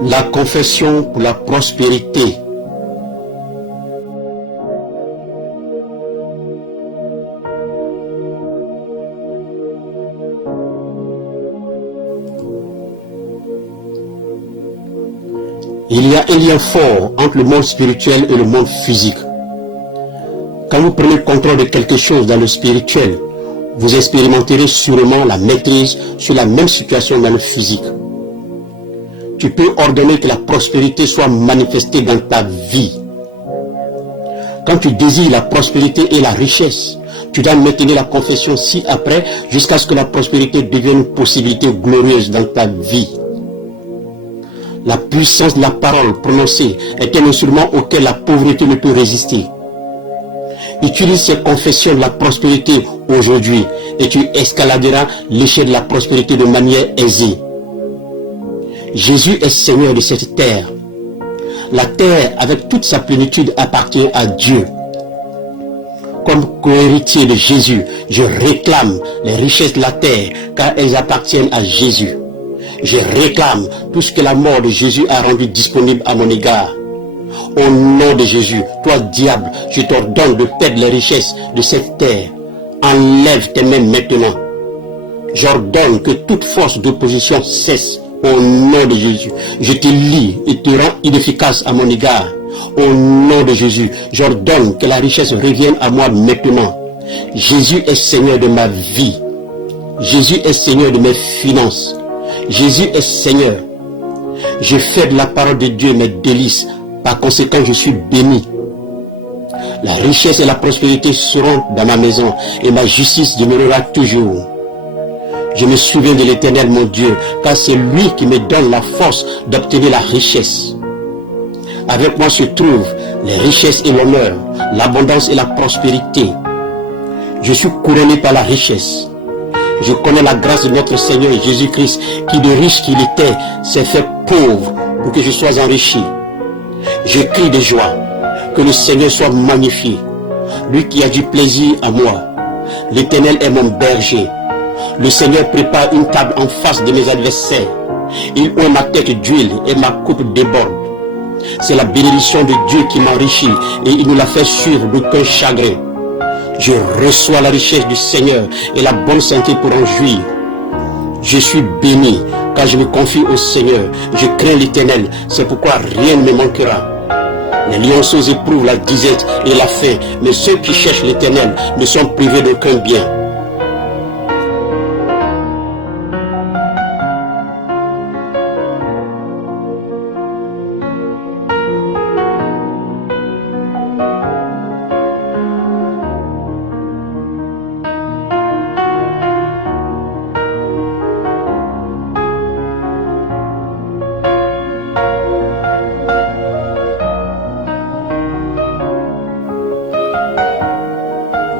La confession pour la prospérité. Il y a un lien fort entre le monde spirituel et le monde physique. Quand vous prenez le contrôle de quelque chose dans le spirituel, vous expérimenterez sûrement la maîtrise sur la même situation dans le physique. Tu peux ordonner que la prospérité soit manifestée dans ta vie. Quand tu désires la prospérité et la richesse, tu dois maintenir la confession ci-après jusqu'à ce que la prospérité devienne une possibilité glorieuse dans ta vie. La puissance de la parole prononcée est un instrument auquel la pauvreté ne peut résister. Utilise ces confessions de la prospérité aujourd'hui et tu escaladeras l'échelle de la prospérité de manière aisée. Jésus est Seigneur de cette terre. La terre, avec toute sa plénitude, appartient à Dieu. Comme co-héritier de Jésus, je réclame les richesses de la terre, car elles appartiennent à Jésus. Je réclame tout ce que la mort de Jésus a rendu disponible à mon égard. Au nom de Jésus, toi diable, je t'ordonne de perdre les richesses de cette terre. Enlève tes mains maintenant. J'ordonne que toute force d'opposition cesse. Au nom de Jésus, je te lie et te rends inefficace à mon égard. Au nom de Jésus, j'ordonne que la richesse revienne à moi maintenant. Jésus est Seigneur de ma vie. Jésus est Seigneur de mes finances. Jésus est Seigneur. Je fais de la parole de Dieu mes délices. Par conséquent, je suis béni. La richesse et la prospérité seront dans ma maison et ma justice demeurera toujours. Je me souviens de l'Éternel, mon Dieu, car c'est lui qui me donne la force d'obtenir la richesse. Avec moi se trouvent les richesses et l'honneur, l'abondance et la prospérité. Je suis couronné par la richesse. Je connais la grâce de notre Seigneur Jésus-Christ, qui de riche qu'il était, s'est fait pauvre pour que je sois enrichi. Je crie de joie, que le Seigneur soit magnifié, lui qui a du plaisir à moi. L'Éternel est mon berger. Le Seigneur prépare une table en face de mes adversaires. Il oint ma tête d'huile et ma coupe déborde. C'est la bénédiction de Dieu qui m'enrichit et il nous l'a fait suivre d'aucun chagrin. Je reçois la richesse du Seigneur et la bonne santé pour en jouir. Je suis béni car je me confie au Seigneur. Je crains l'Éternel, c'est pourquoi rien ne me manquera. Les lionceaux éprouvent la disette et la faim, mais ceux qui cherchent l'Éternel ne sont privés d'aucun bien.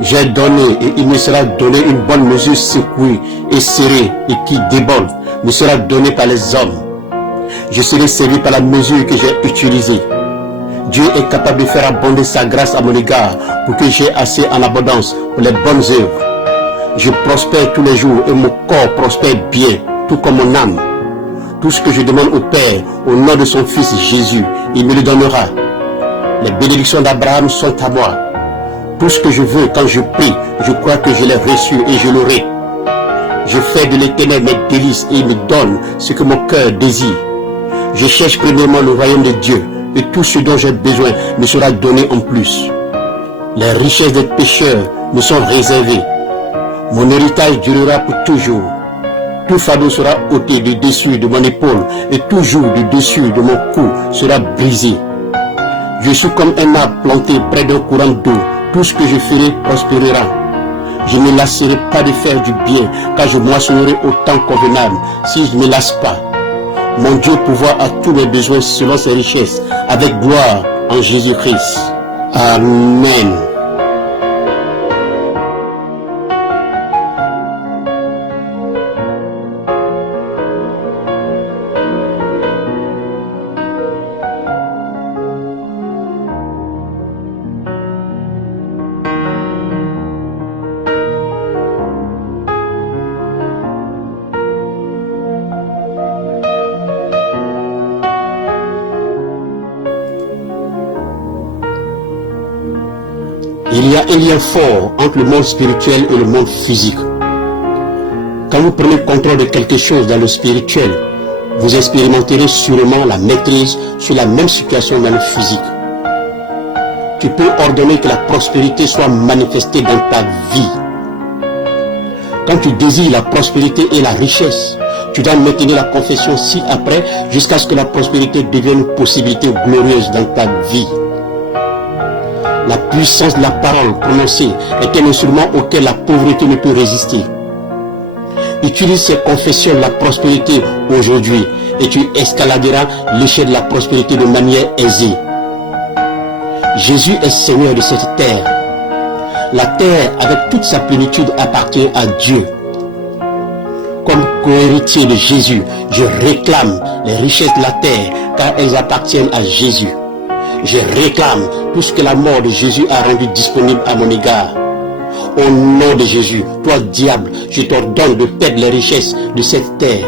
J'ai donné et il me sera donné une bonne mesure secouée et serrée et qui déborde, me sera donnée par les hommes. Je serai servi par la mesure que j'ai utilisée. Dieu est capable de faire abonder sa grâce à mon égard pour que j'ai assez en abondance pour les bonnes œuvres. Je prospère tous les jours et mon corps prospère bien, tout comme mon âme. Tout ce que je demande au Père au nom de son Fils Jésus, il me le donnera. Les bénédictions d'Abraham sont à moi. Tout ce que je veux quand je prie, je crois que je l'ai reçu et je l'aurai. Je fais de l'Éternel mes délices et il me donne ce que mon cœur désire. Je cherche premièrement le royaume de Dieu et tout ce dont j'ai besoin me sera donné en plus. Les richesses des pécheurs me sont réservées. Mon héritage durera pour toujours. Tout fardeau sera ôté du dessus de mon épaule et tout joug du dessus de mon cou sera brisé. Je suis comme un arbre planté près d'un courant d'eau. Tout ce que je ferai prospérera. Je ne me lasserai pas de faire du bien, car je moissonnerai au temps convenable, si je ne me lasse pas. Mon Dieu pourvoit à tous mes besoins selon ses richesses, avec gloire en Jésus-Christ. Amen. Il y a un lien fort entre le monde spirituel et le monde physique. Quand vous prenez contrôle de quelque chose dans le spirituel, vous expérimenterez sûrement la maîtrise sur la même situation dans le physique. Tu peux ordonner que la prospérité soit manifestée dans ta vie. Quand tu désires la prospérité et la richesse, tu dois maintenir la confession ci-après jusqu'à ce que la prospérité devienne une possibilité glorieuse dans ta vie. La puissance de la parole prononcée est un instrument auquel la pauvreté ne peut résister. Utilise ces confessions de la prospérité aujourd'hui et tu escaladeras l'échelle de la prospérité de manière aisée. Jésus est Seigneur de cette terre. La terre avec toute sa plénitude appartient à Dieu. Comme co-héritier de Jésus, je réclame les richesses de la terre car elles appartiennent à Jésus. Je réclame tout ce que la mort de Jésus a rendu disponible à mon égard. Au nom de Jésus, toi diable, je t'ordonne de perdre les richesses de cette terre.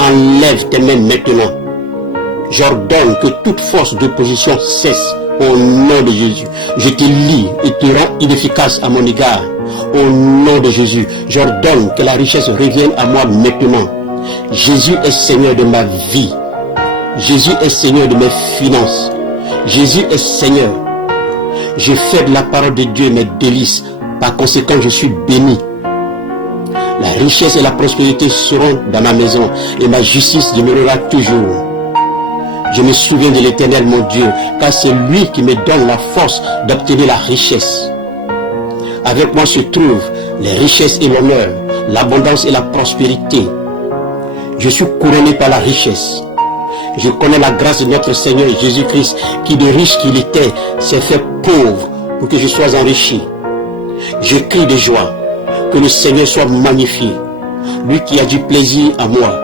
Enlève tes mains maintenant. J'ordonne que toute force d'opposition cesse. Au nom de Jésus, je te lie et te rends inefficace à mon égard. Au nom de Jésus, j'ordonne que la richesse revienne à moi maintenant. Jésus est Seigneur de ma vie. Jésus est Seigneur de mes finances. Jésus est Seigneur. Je fais de la parole de Dieu mes délices. Par conséquent, je suis béni. La richesse et la prospérité seront dans ma maison et ma justice demeurera toujours. Je me souviens de l'Éternel, mon Dieu, car c'est lui qui me donne la force d'obtenir la richesse. Avec moi se trouvent les richesses et l'honneur, l'abondance et la prospérité. Je suis couronné par la richesse. Je connais la grâce de notre Seigneur Jésus-Christ, qui de riche qu'il était, s'est fait pauvre pour que je sois enrichi. Je crie de joie, que le Seigneur soit magnifié, lui qui a du plaisir à moi.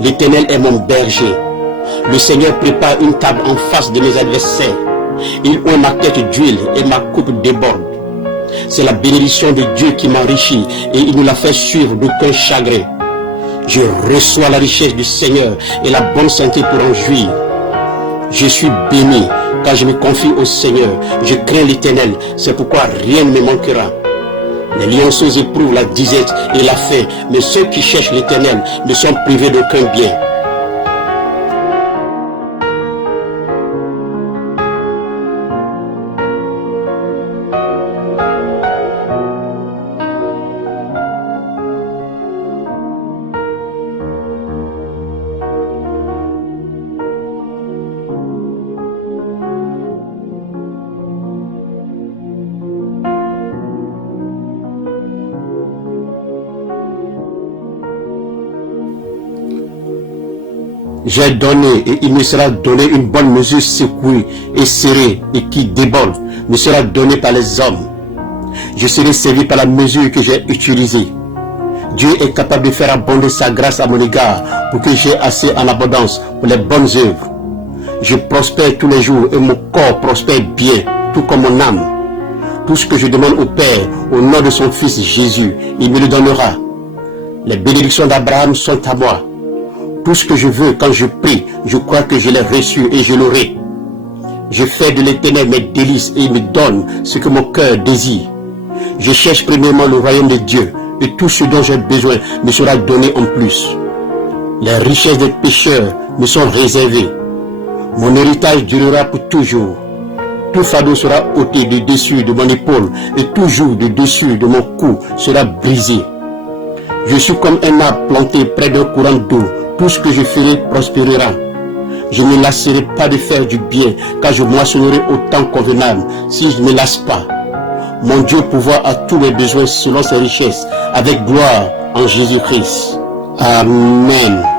L'Éternel est mon berger. Le Seigneur prépare une table en face de mes adversaires. Il oint ma tête d'huile et ma coupe déborde. C'est la bénédiction de Dieu qui m'enrichit et il nous la fait suivre d'aucun chagrin. Je reçois la richesse du Seigneur et la bonne santé pour en jouir. Je suis béni car je me confie au Seigneur. Je crains l'Éternel, c'est pourquoi rien ne me manquera. Les lionceaux éprouvent la disette et la faim, mais ceux qui cherchent l'Éternel ne sont privés d'aucun bien. J'ai donné et il me sera donné une bonne mesure secouée et serrée et qui déborde, me sera donnée par les hommes. Je serai servi par la mesure que j'ai utilisée. Dieu est capable de faire abonder sa grâce à mon égard pour que j'aie assez en abondance pour les bonnes œuvres. Je prospère tous les jours et mon corps prospère bien, tout comme mon âme. Tout ce que je demande au Père au nom de son Fils Jésus, il me le donnera. Les bénédictions d'Abraham sont à moi. Tout ce que je veux quand je prie, je crois que je l'ai reçu et je l'aurai. Je fais de l'Éternel mes délices et il me donne ce que mon cœur désire. Je cherche premièrement le royaume de Dieu et tout ce dont j'ai besoin me sera donné en plus. Les richesses des pécheurs me sont réservées. Mon héritage durera pour toujours. Tout fardeau sera ôté de dessus de mon épaule et toujours de dessus de mon cou sera brisé. Je suis comme un arbre planté près d'un courant d'eau. Tout ce que je ferai prospérera. Je ne me lasserai pas de faire du bien, car je moissonnerai au temps convenable si je ne me lasse pas. mon Dieu pourvoit à tous mes besoins selon ses richesses, avec gloire en Jésus-Christ. Amen.